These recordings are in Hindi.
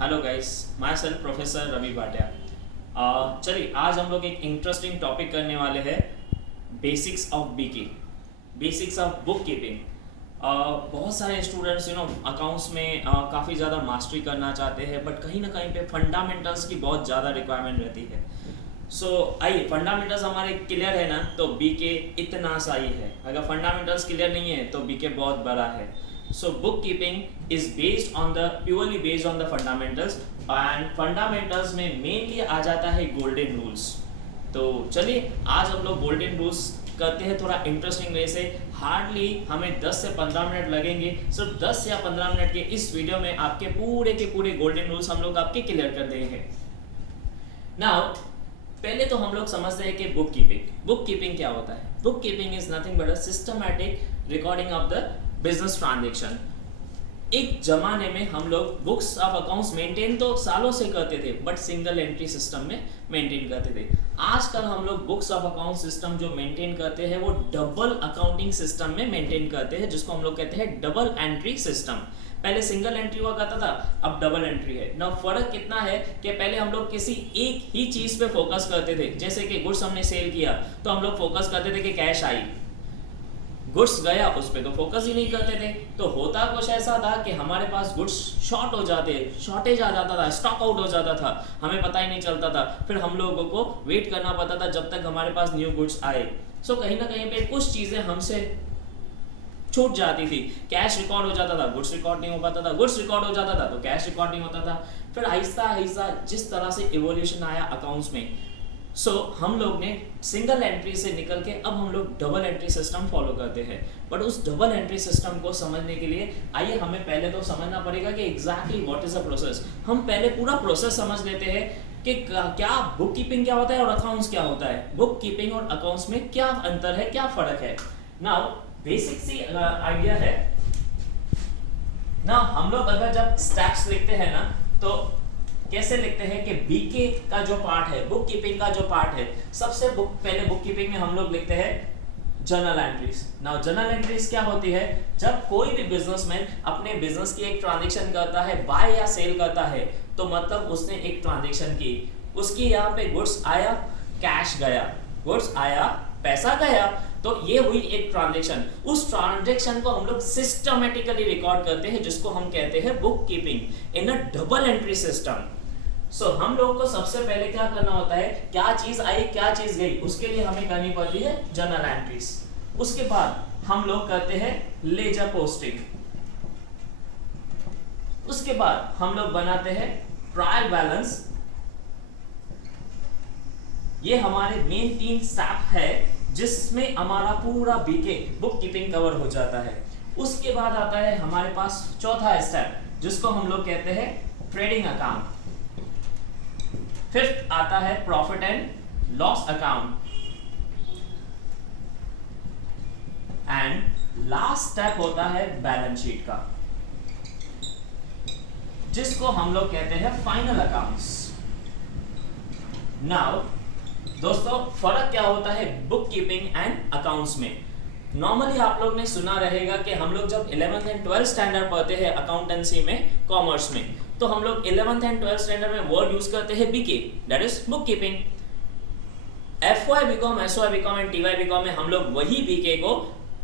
Hello guys, myself professor Ravi Bhatia. चलिए आज हम लोग एक इंटरेस्टिंग टॉपिक करने वाले हैं, basics of B K, basics of book keeping. बहुत सारे स्टूडेंट्स अकाउंट्स में काफ़ी ज़्यादा मास्टरी करना चाहते हैं, बट कहीं ना कहीं पे फंडामेंटल्स की बहुत ज़्यादा रिक्वायरमेंट रहती है। आइए, फंडामेंटल्स हमारे क्लियर है ना, तो बीके इतना सा ही है। अगर फंडामेंटल्स क्लियर नहीं है तो बीके बहुत बड़ा है। So bookkeeping is purely based on the fundamentals, and fundamentals में mainly आ जाता है golden rules। तो चलिए आज हम लोग golden rules करते हैं थोड़ा इंटरेस्टिंग वे से। हार्डली हमें 10 से 15 मिनट लगेंगे। सिर्फ 10 या 15 मिनट के इस वीडियो में आपके पूरे के पूरे गोल्डन रूल्स हम लोग आपके क्लियर कर देंगे। नाउ पहले तो हम लोग समझते हैं कि बुक कीपिंग क्या होता है। Book keeping is nothing but a systematic recording of the business transaction. एक जमाने में हम लोग बुक्स ऑफ अकाउंट्स मेंटेन तो सालों से करते थे, बट सिंगल एंट्री सिस्टम में मेंटेन करते थे। आजकल हम लोग बुक्स ऑफ अकाउंट सिस्टम जो मेंटेन करते हैं वो डबल अकाउंटिंग सिस्टम में मेंटेन करते हैं, जिसको हम लोग कहते हैं डबल एंट्री सिस्टम। पहले सिंगल एंट्री हुआ करता था, अब डबल एंट्री है ना। फर्क कितना है कि पहले हम लोग किसी एक ही चीज पे फोकस करते थे, जैसे कि गुड्स हमने सेल किया तो हम लोग फोकस करते थे कि कैश आई, गुड्स गया उस पर तो फोकस ही नहीं करते थे। तो होता कुछ ऐसा था कि हमारे पास गुड्स शॉर्ट हो जाते, शॉर्टेज आ जाता था, स्टॉक आउट हो जाता था, हमें पता ही नहीं चलता था। फिर हम लोगों को वेट करना पड़ता था जब तक हमारे पास न्यू गुड्स आए। कहीं ना कहीं पे कुछ चीजें हमसे छूट जाती थी। कैश रिकॉर्ड हो जाता था, गुड्स रिकॉर्ड नहीं हो पाता था, गुड्स रिकॉर्ड हो जाता था तो कैश रिकॉर्ड नहीं होता था। फिर आहिस्ता आहिस्ता जिस तरह से इवोल्यूशन आया अकाउंट्स में, हम लोग ने सिंगल एंट्री से निकल के अब हम लोग डबल एंट्री सिस्टम फॉलो करते हैं। बट उस डबल एंट्री सिस्टम को समझने के लिए आइए हमें पहले तो समझना पड़ेगा कि exactly what is the process. हम पहले पूरा प्रोसेस समझ लेते हैं कि क्या बुक कीपिंग क्या होता है और अकाउंट्स क्या होता है। बुक कीपिंग और अकाउंट्स में क्या अंतर है, क्या फर्क है। नाउ बेसिक सी आइडिया है ना। हम लोग अगर जब स्टेप्स लिखते हैं ना तो कैसे लिखते हैं कि बीके का जो पार्ट है, बुक कीपिंग का जो पार्ट है, सबसे पहले बुक कीपिंग में हम लोग लिखते हैं journal entries. Now journal entries क्या होती है, जब कोई भी बिजनेसमैन अपने बिजनेस की एक ट्रांजैक्शन करता है, बाय या सेल करता है, तो मतलब उसने एक ट्रांजैक्शन की, उसकी यहाँ पे गुड्स आया, कैश गया, गुड्स आया, पैसा गया, तो ये हुई एक ट्रांजैक्शन। उस ट्रांजैक्शन को हम लोग सिस्टमैटिकली रिकॉर्ड करते हैं, जिसको हम कहते हैं book keeping in a double entry system. हम लोग को सबसे पहले क्या करना होता है, क्या चीज आई क्या चीज गई, उसके लिए हमें करनी पड़ती है जर्नल एंट्रीज। उसके बाद हम लोग करते हैं लेजर पोस्टिंग। उसके बाद हम लोग बनाते हैं ट्रायल बैलेंस। ये हमारे मेन 3 स्टेप है जिसमें हमारा पूरा बीके बुक कीपिंग कवर हो जाता है। उसके बाद आता है हमारे पास चौथा स्टेप, जिसको हम लोग कहते हैं ट्रेडिंग अकाउंट। फिफ्थ आता है profit and loss account, and last step होता है बैलेंस शीट का, जिसको हम लोग कहते हैं फाइनल अकाउंट्स। नाउ दोस्तों, फर्क क्या होता है बुक कीपिंग एंड अकाउंट्स में। नॉर्मली आप लोग ने सुना रहेगा कि हम लोग जब 11th एंड 12th स्टैंडर्ड पढ़ते हैं अकाउंटेंसी में, कॉमर्स में, तो हम लोग 11th एंड 12th स्टैंडर्ड में वर्ड यूज करते हैं BK, that is book keeping. FY BCom, SY BCom and TY BCom में हम लोग वही बीके को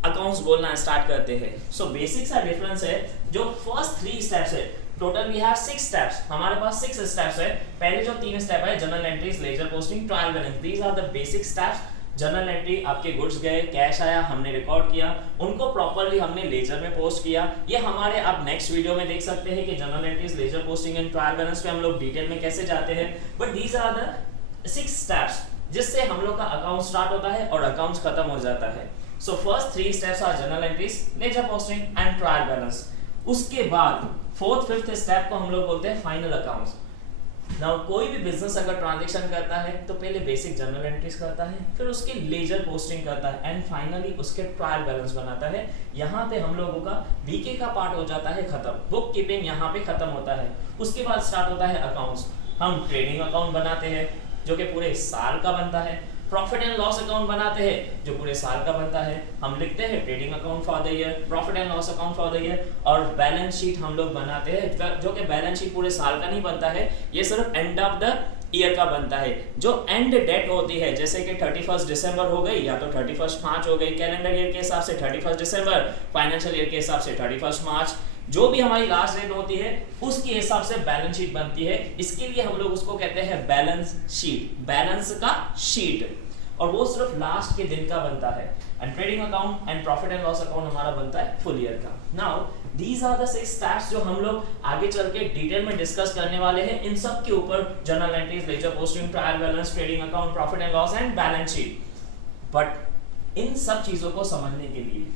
अकाउंट्स बोलना स्टार्ट करते हैं। बेसिक सा डिफरेंस है। जो फर्स्ट 3 स्टेप्स है, टोटल वी हैव 6 स्टेप्स, हमारे पास 6 स्टेप्स है। पहले जो 3 स्टेप है, journal entries, ledger posting, trial balance, these are the basic steps. Journal entry, आपके गुड्स गए, कैश आया, हमने रिकॉर्ड किया, उनको प्रॉपर्ली हमने लेजर में पोस्ट किया। ये हमारे आप नेक्स्ट वीडियो में देख सकते हैं कि journal entries, ledger posting and trial balance पे हम लोग डिटेल में कैसे जाते हैं। But these are the 6 steps जिससे हम लोग का अकाउंट स्टार्ट होता है और अकाउंट खत्म हो जाता है। First 3 steps are journal entries, ledger posting and trial balance. उसके बाद 4th 5th स्टेप को हम लोग बोलते हैं फाइनल अकाउंट्स। नाउ कोई भी बिजनेस अगर ट्रांजैक्शन करता है तो पहले बेसिक जनरल एंट्रीज करता है, फिर उसके लेजर पोस्टिंग करता है, एंड फाइनली उसके ट्रायल बैलेंस बनाता है। यहाँ पे हम लोगों का बीके का पार्ट हो जाता है खत्म, बुक कीपिंग यहाँ पे खत्म होता है। उसके बाद स्टार्ट होता है अकाउंट्स। हम ट्रेडिंग अकाउंट बनाते हैं जो कि पूरे साल का बनता है। प्रॉफिट एंड लॉस अकाउंट बनाते हैं जो पूरे साल का बनता है, हम लिखते हैं trading account for the year, profit and loss account for the year, और बैलेंस शीट हम लोग बनाते हैं जो कि बैलेंस शीट पूरे साल का नहीं बनता है, ये सिर्फ एंड ऑफ द ईयर का बनता है। जो एंड डेट होती है जैसे कि 31 दिसंबर हो गई या तो 31 मार्च हो गई कैलेंडर ईयर के हिसाब से, 31 दिसंबर फाइनेंशियल ईयर के हिसाब से 31 मार्च, जो भी हमारी लास्ट डेट होती है उसके हिसाब से बैलेंस शीट बनती है। इसके लिए हम लोग उसको कहते हैं बैलेंस शीट, बैलेंस का शीट, और वो सिर्फ लास्ट के दिन का बनता है। And trading account and profit and loss account हमारा बनता है फुल ईयर का। Now these are the 6 steps जो हम लोग आगे चल के डिटेल में डिस्कस करने वाले हैं। इन सब के ऊपर journal entries, ledger posting, trial balance, trading account, profit and loss and balance sheet. But in सब चीजों को समझने के लिए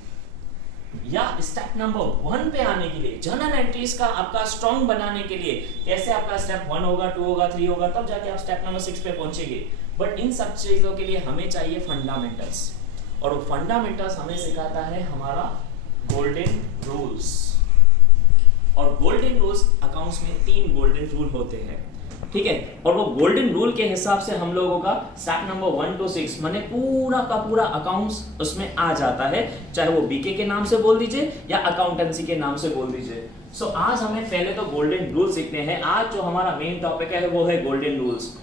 या स्टेप नंबर 1 पे आने के लिए, जर्नल एंट्रीज का आपका स्ट्रॉन्ग बनाने के लिए, कैसे आपका स्टेप 1 होगा, 2 होगा, 3 होगा, तब जाके आप स्टेप नंबर 6 पे पहुंचेंगे। बट इन सब चीजों के लिए हमें चाहिए फंडामेंटल्स, और वो फंडामेंटल्स हमें सिखाता है हमारा गोल्डन रूल्स। और गोल्डन रूल्स अकाउंट्स में 3 गोल्डन रूल होते हैं, ठीक है। और वो गोल्डन रूल के हिसाब से हम लोगों का स्टेप नंबर 1 to 6 माने पूरा का पूरा अकाउंट्स उसमें आ जाता है, चाहे वो बीके के नाम से बोल दीजिए या अकाउंटेंसी के नाम से बोल दीजिए। सो आज हमें पहले तो गोल्डन रूल सीखने हैं। आज जो हमारा मेन टॉपिक है वो है गोल्डन रूल्स।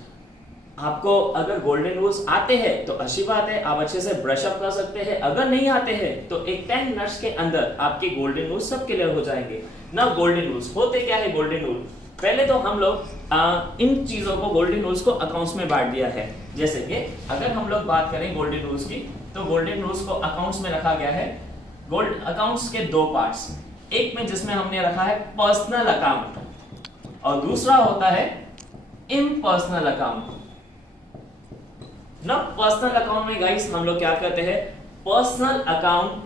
आपको अगर गोल्डन रूल्स आते हैं तो अच्छी बात है, आप अच्छे से ब्रश अप कर सकते हैं। अगर नहीं आते हैं तो एक 10 मिनट्स के अंदर आपके गोल्डन रूल्स सब क्लियर हो जाएंगे ना। गोल्डन रूल्स होते क्या है? गोल्डन रूल पहले तो हम लोग इन चीजों को, गोल्डन रूल्स को अकाउंट्स में बांट दिया है। जैसे कि अगर हम लोग बात करें गोल्डन रूल्स की, तो गोल्डन रूल्स को अकाउंट्स में रखा गया है। गोल्ड अकाउंट्स के 2 पार्ट्स, एक में जिसमें हमने रखा है पर्सनल अकाउंट और दूसरा होता है इम्पर्सनल अकाउंट ना। पर्सनल अकाउंट में गाइस हम लोग क्या करते हैं, पर्सनल अकाउंट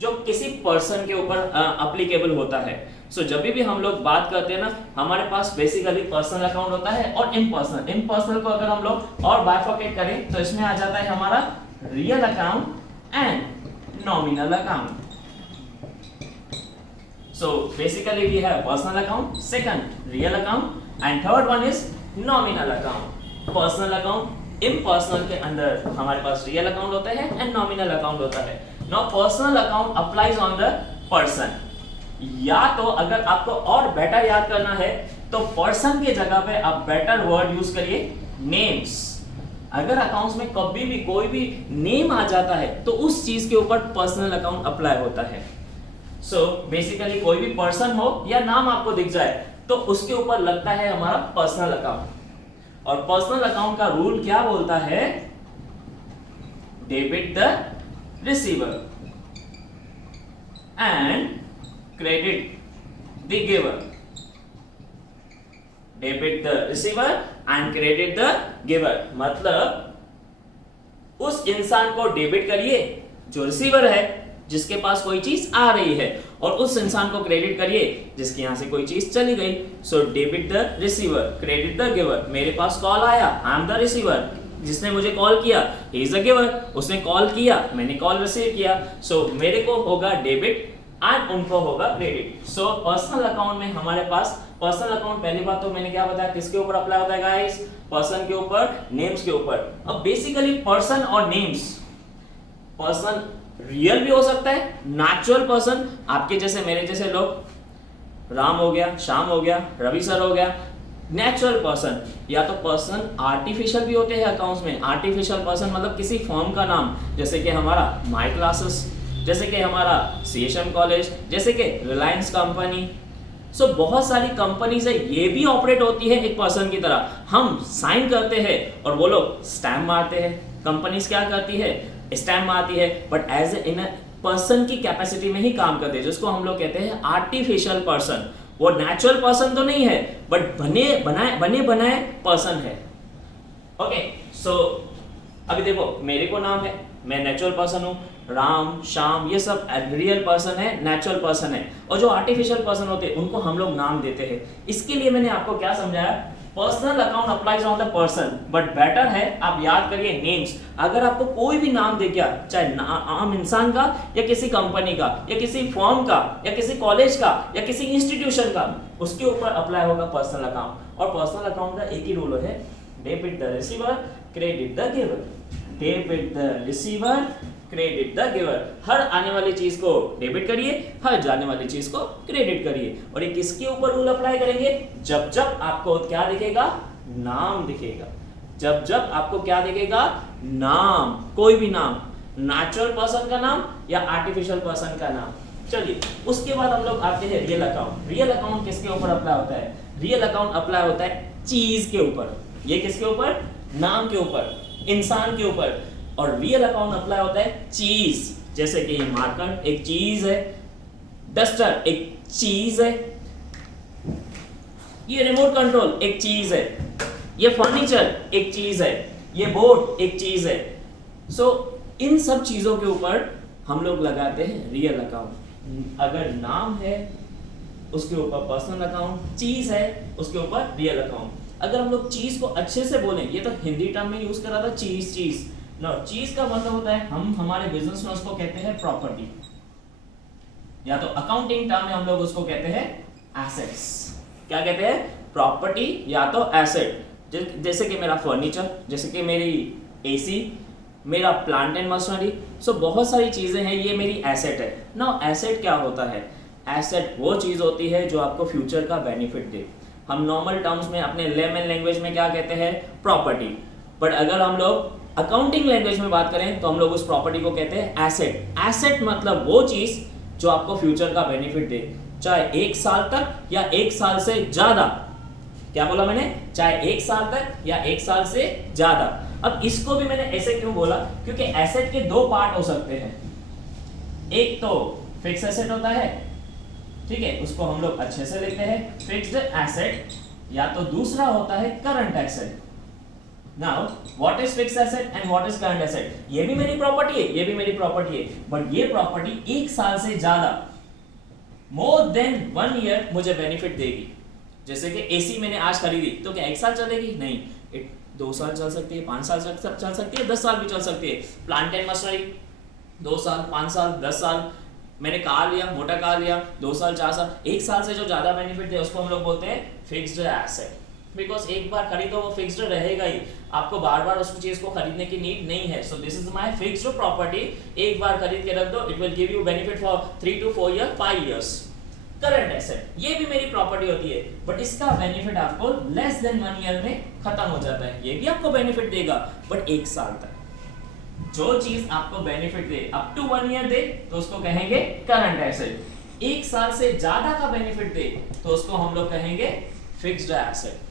जो किसी पर्सन के ऊपर एप्लीकेबल होता है। सो जब भी हम लोग बात करते हैं ना, हमारे पास बेसिकली पर्सनल अकाउंट होता है और इम्पर्सनल। इम्पर्सनल को अगर हम लोग और बाइफरकेट करें तो इसमें आ जाता है हमारा real account and nominal account. So basically we have personal account, second real account and third one is nominal account. Personal account, impersonal के अंदर हमारे पास रियल अकाउंट होता है एंड नॉमिनल अकाउंट होता है। Now personal account applies on the person. या तो अगर आपको और बेटर याद करना है तो पर्सन के जगह पे आप बेटर वर्ड यूज करिए नेम्स। अगर अकाउंट्स में कभी भी कोई भी नेम आ जाता है तो उस चीज के ऊपर पर्सनल अकाउंट अप्लाई होता है। सो बेसिकली कोई भी पर्सन हो या नाम आपको दिख जाए तो उसके ऊपर लगता है हमारा पर्सनल अकाउंट। और पर्सनल अकाउंट का रूल क्या बोलता है? Debit the receiver and credit the giver. Debit the receiver and credit the giver मतलब उस इंसान को डेबिट करिए जो रिसीवर है, जिसके पास कोई चीज आ रही है, और उस इंसान को क्रेडिट करिए जिसके यहां से कोई चीज चली गई। So debit the receiver, credit the giver. मेरे पास कॉल आया, आई एम द रिसीवर, जिसने मुझे कॉल किया ही इज द गिवर। उसने कॉल किया, मैंने कॉल रिसीव किया। सो मेरे को होगा डेबिट एंड उनको होगा क्रेडिट। सो पर्सनल अकाउंट में हमारे पास पर्सनल अकाउंट, पहली बात तो मैंने क्या बताया, किसके ऊपर अप्लाई होता है गाइस? पर्सन के ऊपर, नेम्स के ऊपर। अब बेसिकली पर्सन और नेम्स, पर्सन रियल भी हो सकता है, नेचुरल पर्सन आपके जैसे मेरे जैसे लोग, राम हो गया, श्याम हो गया, रवि सर हो गया, नेचुरल पर्सन। या तो पर्सन आर्टिफिशियल भी होते हैं अकाउंट्स में। आर्टिफिशियल पर्सन मतलब किसी फर्म का नाम, जैसे कि हमारा माई क्लासेस, जैसे कि हमारा सीएसएम कॉलेज, जैसे कि रिलायंस कंपनी। सो बहुत सारी कंपनीज है, ये भी ऑपरेट होती है एक पर्सन की तरह। हम साइन करते हैं और वो लोग स्टैम्प मारते हैं। कंपनीज क्या करती है? स्टैम्प मारती है, बट एज इन पर्सन की कैपेसिटी में ही काम करते हैं, जिसको हम लोग कहते हैं आर्टिफिशियल पर्सन। वो नेचुरल पर्सन तो नहीं है, बट बने बनाए पर्सन है। ओके, सो अभी देखो मेरे को नाम है, मैं नेचुरल पर्सन हूं, राम, श्याम, ये सब रियल पर्सन है, नेचुरल पर्सन है। और जो आर्टिफिशियल पर्सन होते हैं उनको हम लोग नाम देते हैं। इसके लिए मैंने आपको क्या समझाया? Personal account applies on the person, but better है आप याद करिए नेम्स। अगर आपको कोई भी नाम दे गया, चाहे आम इंसान का या किसी कंपनी का या किसी फर्म का या किसी कॉलेज का या किसी इंस्टीट्यूशन का, उसके ऊपर अप्लाई होगा पर्सनल अकाउंट। और पर्सनल अकाउंट का एक ही रूल है, debit the receiver, credit the giver. Debit the receiver, credit the giver. हर आने वाली चीज को डेबिट करिए, हर जाने वाली चीज को क्रेडिट करिए। और ये किसके ऊपर रूल अप्लाई करेंगे? जब जब आपको क्या दिखेगा? नाम दिखेगा। जब जब आपको क्या दिखेगा? नाम, कोई भी नाम, नेचुरल पर्सन का नाम या आर्टिफिशियल पर्सन का नाम। चलिए उसके बाद हम लोग आते हैं रियल अकाउंट। रियल अकाउंट किसके ऊपर अप्लाई होता है? रियल अकाउंट अप्लाई होता है चीज के ऊपर। ये किसके ऊपर? नाम के ऊपर, इंसान के ऊपर। और रियल अकाउंट अप्लाई होता है चीज, जैसे कि ये मार्कर एक चीज है, डस्टर एक चीज है, ये रिमोट कंट्रोल एक चीज है, ये फर्नीचर एक चीज है, ये बोर्ड एक चीज है। सो इन सब चीजों के ऊपर हम लोग लगाते हैं रियल अकाउंट। अगर नाम है उसके ऊपर पर्सनल अकाउंट, चीज है उसके ऊपर रियल अकाउंट। अगर हम लोग चीज को अच्छे से बोलें, ये तो हिंदी टर्म में यूज करा था चीज चीज। नो, चीज का मतलब होता है, हम हमारे बिजनेस में उसको कहते हैं प्रॉपर्टी, या तो अकाउंटिंग टर्म में हम लोग उसको कहते हैं एसेट्स। क्या कहते हैं? प्रॉपर्टी या तो एसेट। जैसे कि मेरा फर्नीचर, जैसे कि मेरी एसी, मेरा प्लांट एंड मशीनरी। सो बहुत सारी चीजें हैं, ये मेरी एसेट है। नाउ एसेट क्या होता है? एसेट वो चीज होती है जो आपको फ्यूचर का बेनिफिट दे। हम नॉर्मल टर्म्स में अपने लेमन लैंग्वेज में क्या कहते हैं? प्रॉपर्टी। बट अगर हम लोग अकाउंटिंग लैंग्वेज में बात करें तो हम लोग उस प्रॉपर्टी को कहते हैं एसेट। एसेट मतलब वो चीज जो आपको फ्यूचर का बेनिफिट दे, चाहे 1 साल तक या 1 साल से ज्यादा। क्या बोला मैंने? चाहे 1 साल तक या 1 साल से ज्यादा। अब इसको भी मैंने ऐसे क्यों बोला? क्योंकि एसेट के 2 पार्ट हो सकते हैं। एक तो फिक्स एसेट होता है, ठीक है, उसको हम लोग अच्छे से लिखते हैं फिक्स्ड एसेट, या तो दूसरा होता है current asset. Now what is fixed asset and what is current asset? ये भी मेरी प्रॉपर्टी है, ये भी मेरी प्रॉपर्टी है, बट ये प्रॉपर्टी 1 साल से ज्यादा, मोर देन 1 ईयर मुझे बेनिफिट देगी। जैसे कि एसी मैंने आज खरीदी तो क्या 1 साल चलेगी? नहीं, 2 साल चल सकती है, 5 साल चल सकती है, 10 साल भी चल सकती है। प्लांट एंड मशीनरी 2 साल, 5 साल, 10 साल। मैंने कार लिया, मोटा कार लिया, 2 साल, 4 साल। 1 साल से जो ज्यादा बेनिफिट दे उसको हम लोग बोलते हैं फिक्स्ड एसेट। बिकॉज एक बार खरीदो वो फिक्स्ड रहेगा ही, आपको बार बार उस चीज को खरीदने की नीड नहीं है। सो this is my fixed property. एक बार खरीद के रख दो, it will give you benefit for 3 to 4 year, 5 years. Current asset ये भी मेरी प्रॉपर्टी होती है, बट इसका बेनिफिट आपको लेस देन 1 ईयर में खत्म हो जाता है। ये भी आपको बेनिफिट देगा, बट 1 साल तक। जो चीज आपको बेनिफिट दे अप टू 1 ईयर दे तो उसको कहेंगे करंट एसेट। 1 साल से ज्यादा का बेनिफिट दे तो उसको हम लोग कहेंगे फिक्स्ड एसेट।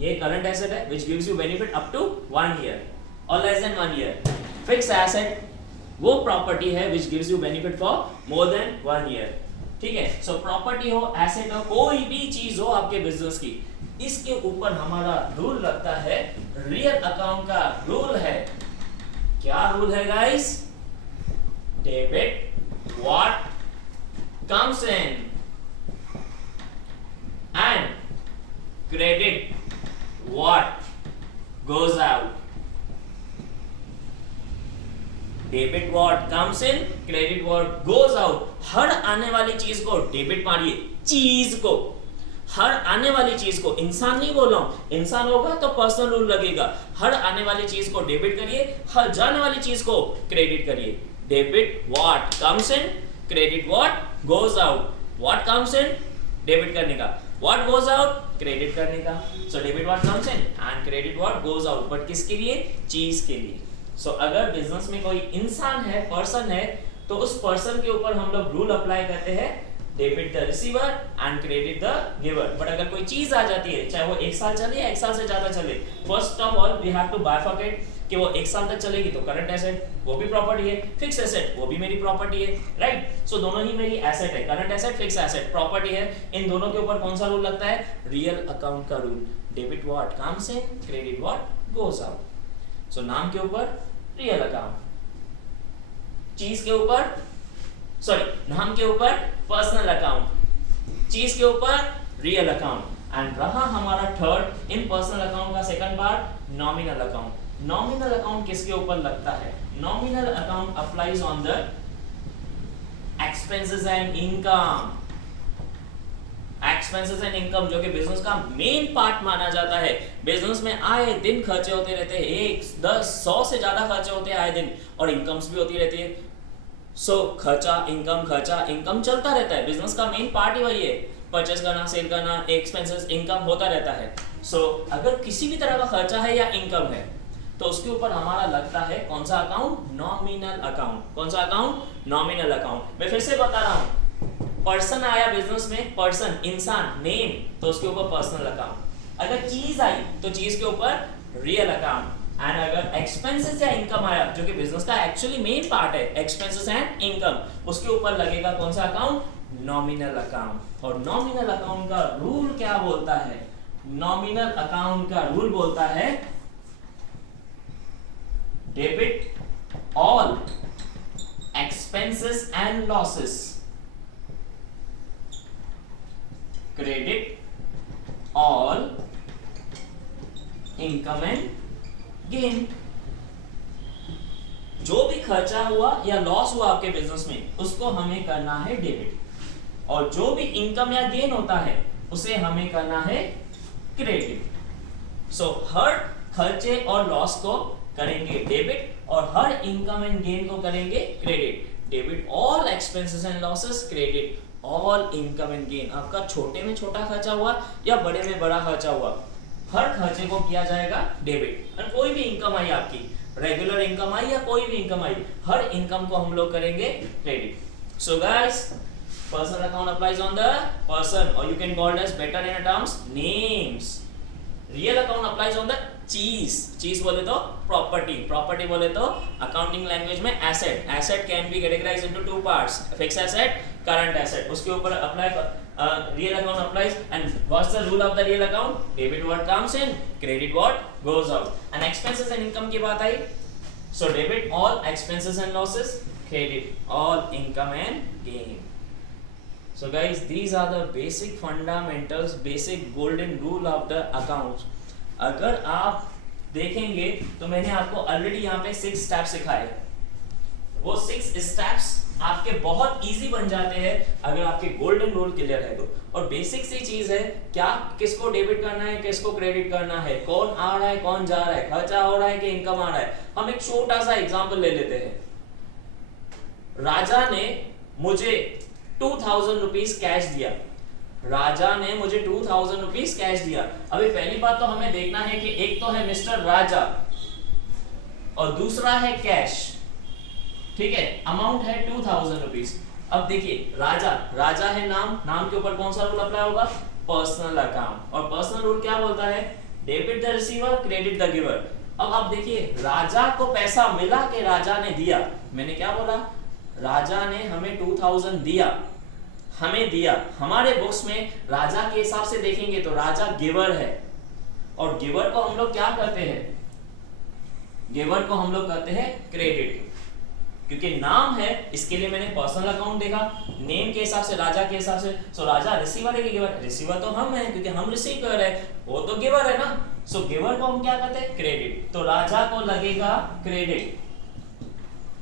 ये करंट एसेट है which gives you benefit up to 1 year or less than 1 year. Fixed asset वो प्रॉपर्टी है which gives you benefit for more than 1 year. ठीक है, सो प्रॉपर्टी हो, एसेट हो, कोई भी चीज हो आपके बिजनेस की, इसके ऊपर हमारा रूल लगता है रियल अकाउंट का रूल है। क्या रूल है guys? Debit what comes in and credit what goes out. Debit what comes in, credit what goes out. हर आने वाली चीज को डेबिट मारिए, चीज को, हर आने वाली चीज को, इंसान नहीं बोल रहा हूं, इंसान होगा तो पर्सनल रूल लगेगा। हर आने वाली चीज को डेबिट करिए, हर जाने वाली चीज को क्रेडिट करिए। Debit what comes in, credit what goes out. What comes in debit करने का, व्हाट गोज आउट क्रेडिट करने का। So debit what comes in and credit what goes out, but किसके लिए? चीज के लिए। सो अगर बिजनेस में कोई इंसान है, पर्सन है, तो उस पर्सन के ऊपर हम लोग रूल अप्लाई करते हैं debit the receiver and credit the giver. But अगर कोई चीज आ जाती है, चाहे वो 1 साल चले या 1 साल से ज्यादा चले, first of all we have to bifurcate कि वो 1 साल तक चलेगी तो करंट एसेट वो भी प्रॉपर्टी है, फिक्स एसेट वो भी मेरी प्रॉपर्टी है, राइट। सो दोनों ही मेरी एसेट है, current asset, fix asset, property है। इन दोनों के ऊपर कौन सा रूल लगता है? रियल अकाउंट का rule. Debit what comes in, credit what goes out. So नाम के ऊपर रियल अकाउंट, चीज के ऊपर, सॉरी नाम के ऊपर पर्सनल अकाउंट, चीज के ऊपर रियल अकाउंट। एंड रहा हमारा थर्ड इम्पर्सनल अकाउंट का second part, nominal account. Nominal account किसके ऊपर लगता है? Nominal account applies on the expenses and income. Expenses and income जो कि बिजनेस का मेन पार्ट माना जाता है। बिजनेस में आए दिन खर्चे होते रहते हैं, 1, 10, 100 से ज्यादा खर्चे होते हैं आए दिन, और इनकम्स भी होती रहती है। सो खर्चा इनकम चलता रहता है। बिजनेस का मेन पार्ट ही वही है, परचेस करना, सेल करना, एक्सपेंसेस, इनकम होता रहता है। सो अगर किसी भी तरह का खर्चा है या इनकम है तो उसके ऊपर हमारा लगता है कौन सा अकाउंट? Nominal account. कौन सा अकाउंट? Nominal account. मैं फिर से बता रहा हूं, पर्सन आया बिजनेस में, पर्सन, इंसान, नेम, तो उसके ऊपर पर्सनल अकाउंट। अगर चीज आई तो चीज के ऊपर रियल अकाउंट। एंड अगर एक्सपेंसेस या इनकम आया जो कि बिजनेस का एक्चुअली मेन पार्ट है, एक्सपेंसेस एंड इनकम, उसके ऊपर लगेगा कौन सा अकाउंट? Nominal account. और नॉमिनल अकाउंट का रूल क्या बोलता है? नॉमिनल अकाउंट का रूल बोलता है debit all expenses and losses, credit all income and gain. जो भी खर्चा हुआ या लॉस हुआ आपके बिजनेस में उसको हमें करना है डेबिट, और जो भी इनकम या गेन होता है उसे हमें करना है क्रेडिट। सो हर खर्चे और लॉस को करेंगे डेबिट और हर इनकम एंड गेन को करेंगे credit. Debit all expenses and losses, credit all income and gain. आपका छोटे में छोटा खर्चा हुआ या बड़े में बड़ा खर्चा हुआ, हर खर्चे को किया जाएगा डेबिट। और कोई भी इनकम आई आपकी, रेगुलर इनकम आई या कोई भी इनकम आई, हर इनकम को हम लोग करेंगे credit. So guys, personal account applies on the person, or you can call it as better in terms names. Real account applies on the चीज बोले तो प्रॉपर्टी बोले तो अकाउंटिंग लैंग्वेज में asset can be categorised into two parts, fix asset, current asset. उसके ऊपर apply real account applies. And what's the rule of the real account? Debit what comes in, credit what goes out. And expenses and income की बात आई, so debit all expenses and losses, credit all income and gain. So guys, these are the basic fundamentals, basic golden rule of the accounts. अगर आप देखेंगे तो मैंने आपको ऑलरेडी यहाँ पे 6 स्टेप्स सिखाए। वो 6 स्टेप्स आपके बहुत इजी बन जाते हैं अगर आपके गोल्डन रूल क्लियर है तो। और बेसिक सी चीज है, क्या किसको डेबिट करना है, किसको क्रेडिट करना है, कौन आ रहा है, कौन जा रहा है, खर्चा हो रहा है कि इनकम आ रहा है। हम एक छोटा सा एग्जाम्पल ले लेते हैं। राजा ने मुझे 2000 रुपीज कैश दिया। राजा ने मुझे 2000 रुपीज कैश दिया। अभी पहली बात तो हमें देखना है कि एक तो है मिस्टर राजा और दूसरा है कैश, ठीक है। अमाउंट है 2000 रुपीज। अब देखिए, राजा है, नाम के ऊपर कौन सा रूल अप्लाई होगा? Personal account. और पर्सनल रूल क्या बोलता है? Debit the receiver, credit the giver. अब आप देखिए, राजा को पैसा मिला कि राजा ने दिया? मैंने क्या बोला? राजा ने हमें 2000 दिया, हमें दिया। हमारे बुक्स में राजा के हिसाब से देखेंगे तो राजा गिवर है, और गिवर को हम लोग क्या करते हैं? गिवर को हम लोग करते हैं क्रेडिट, क्योंकि नाम है इसके लिए मैंने पर्सनल अकाउंट देखा, नेम के हिसाब से, राजा के हिसाब से। सो राजा रिसीवर है कि गिवर? रिसीवर तो हम हैं क्योंकि हम रिसीव कर रहे हैं, वो तो गिवर है ना। सो गिवर को हम क्या करते हैं? क्रेडिट। तो राजा को लगेगा क्रेडिट।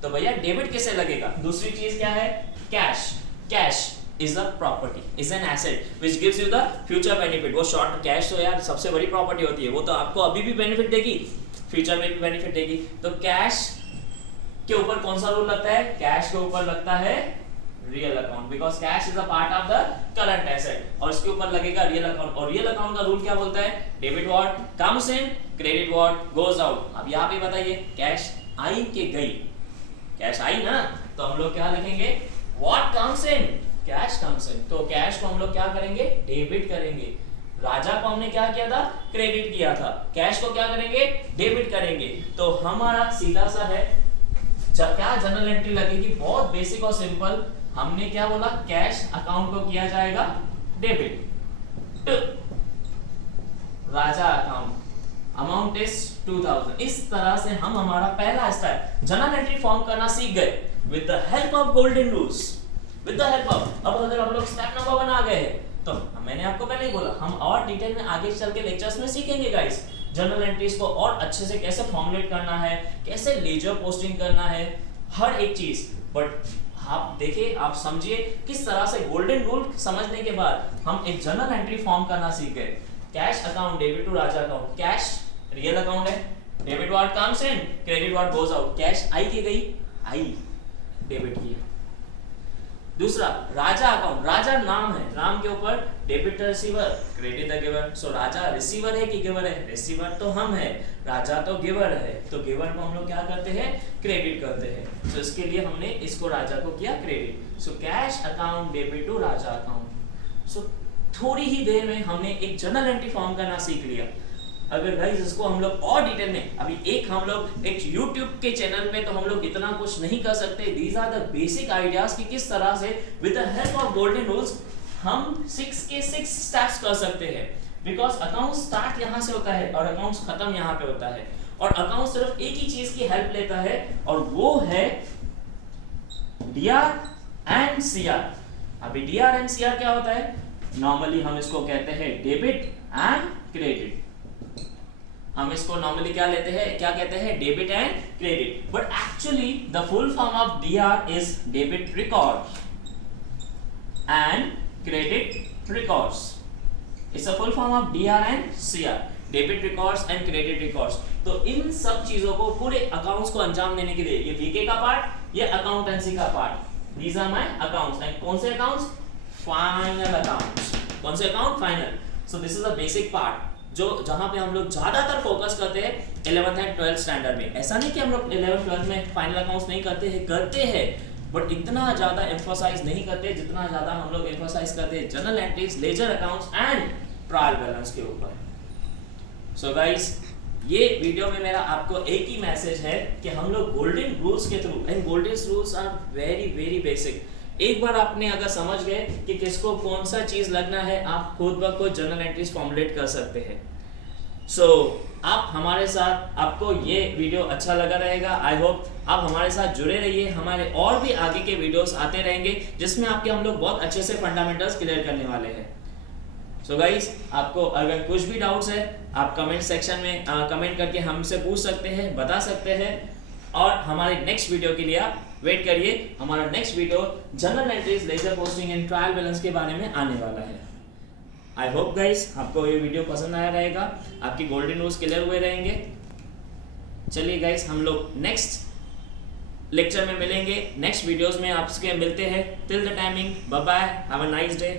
तो भैया डेबिट किसे लगेगा? दूसरी चीज क्या है? Cash is a property, is an asset which gives you the future benefit। वो शॉर्ट कैश तो यार सबसे बड़ी प्रॉपर्टी होती है, वो तो आपको अभी भी बेनिफिट देगी, फ्यूचर में भी बेनिफिट देगी। तो कैश के ऊपर कौन सा रूल लगता है? कैश के ऊपर लगता है real account, because cash is a part of the current asset. और इसके ऊपर लगेगा रियल अकाउंट। और रियल अकाउंट का रूल क्या बोलता है? Debit what comes in, credit what goes out. अब यहाँ पे बताइए, कैश आई के गई? कैश आई ना, तो हम लोग क्या लिखेंगे? What comes in, cash comes in. तो कैश को हम लोग क्या करेंगे? डेबिट करेंगे। राजा को हमने क्या किया था? क्रेडिट किया था। कैश को क्या करेंगे? डेबिट करेंगे। तो हमारा सीधा सा है, क्या जनरल एंट्री लगेगी? बहुत बेसिक और सिंपल। हमने क्या बोला? कैश अकाउंट को किया जाएगा debit. Raja account, amount is 2000। इस तरह से हम हमारा पहला स्टेप जनरल एंट्री फॉर्म करना सीख गए with the help of golden rules, with the help of. अब अगर हम लोग स्टेप नंबर 1 आ गए हैं तो मैंने आपको पहले ही बोला, हम और डिटेल में आगे चल के लेक्चर्स में सीखेंगे गाइस, जनरल एंट्रीज को और अच्छे से कैसे फॉर्मुलेट करना है, कैसे लेजर पोस्टिंग करना है, हर एक चीज। बट आप देखिए, आप समझिए किस तरह से गोल्डन रूल समझने के बाद हम एक जर्नल एंट्री फॉर्म करना सीख गए। Cash account debit to Raja account, cash real account है, debit what comes in, credit what goes out, cash आई की गई, आई डेबिट की। दूसरा राजा अकाउंट, राजा नाम है, नाम के ऊपर debit receiver, credit the giver. So Raja receiver है कि गिवर है, रिसीवर तो हम है, राजा तो गिवर है, तो गिवर को हम लोग क्या करते हैं, क्रेडिट करते हैं। सो इसके लिए हमने इसको राजा को किया credit. So cash account debit to Raja account. So थोड़ी ही देर में हमने एक जर्नल एंट्री फॉर्म करना सीख लिया। अगर गाइस इसको हम लोग और डिटेल में, अभी एक हम लोग एक YouTube के चैनल में तो हम लोग इतना कुछ नहीं कर सकते। These are the basic ideas कि किस तरह से with the help of golden rules हम 6 के 6 स्टेप्स कर सकते हैं। बिकॉज अकाउंट स्टार्ट यहाँ से होता है और अकाउंट खत्म यहाँ पे होता है, और अकाउंट सिर्फ एक ही चीज की हेल्प लेता है और वो है डीआर एंड सीआर। अभी डीआर एंड सीआर क्या होता है, नॉर्मली हम इसको कहते हैं डेबिट एंड क्रेडिट। हम इसको नॉर्मली क्या लेते हैं, क्या कहते हैं, debit and credit. But actually the full form of DR is debit record and credit records. It's a full form of DR and CR, debit records and credit records. तो इन सब चीजों को, पूरे अकाउंट्स को अंजाम देने के लिए, ये बीके का पार्ट, ये अकाउंटेंसी का part, these are my accounts. And कौन से अकाउंट्स, फाइनल अकाउंट्स। कौन से account, final. So this is a basic part जो जहां पे हम लोग ज्यादातर फोकस करते हैं 11th एंड 12th स्टैंडर्ड में। ऐसा नहीं कि हम लोग 11th 12th में फाइनल अकाउंट्स नहीं करते हैं, बट इतना ज्यादा एम्फसाइज नहीं करते जितना ज्यादा हम लोग एम्फसाइज करते हैं journal entries, ledger accounts and trial balance के ऊपर। सो गाइस, ये वीडियो में मेरा आपको एक ही मैसेज है कि हम लोग गोल्डन रूल्स के through, and golden rules are very very basic. एक बार आपने अगर समझ गए कि किसको कौन सा चीज लगना है, आप खुद ब खुद जर्नल एंट्रीज फॉर्मुलेट कर सकते हैं। सो आप हमारे साथ, आपको ये वीडियो अच्छा लगा रहेगा, आई होप आप हमारे साथ जुड़े रहिए। हमारे और भी आगे के वीडियोस आते रहेंगे जिसमें आपके हम लोग बहुत अच्छे से फंडामेंटल्स क्लियर करने वाले हैं। सो गाइस, आपको अगर कुछ भी डाउट्स है आप कमेंट सेक्शन में कमेंट करके हमसे पूछ सकते हैं, बता सकते हैं। और हमारे नेक्स्ट वीडियो के लिए आप वेट करिए। हमारा next video journal entries, ledger posting and trial balance के बारे में आने वाला है। आई होप गाइस आपको ये वीडियो पसंद आया रहेगा, आपकी गोल्डन रूल्स क्लियर हुए रहेंगे। चलिए गाइस, हम लोग नेक्स्ट लेक्चर में मिलेंगे, नेक्स्ट वीडियोस में आपसे मिलते हैं। Till the timing, bye bye, have a nice day.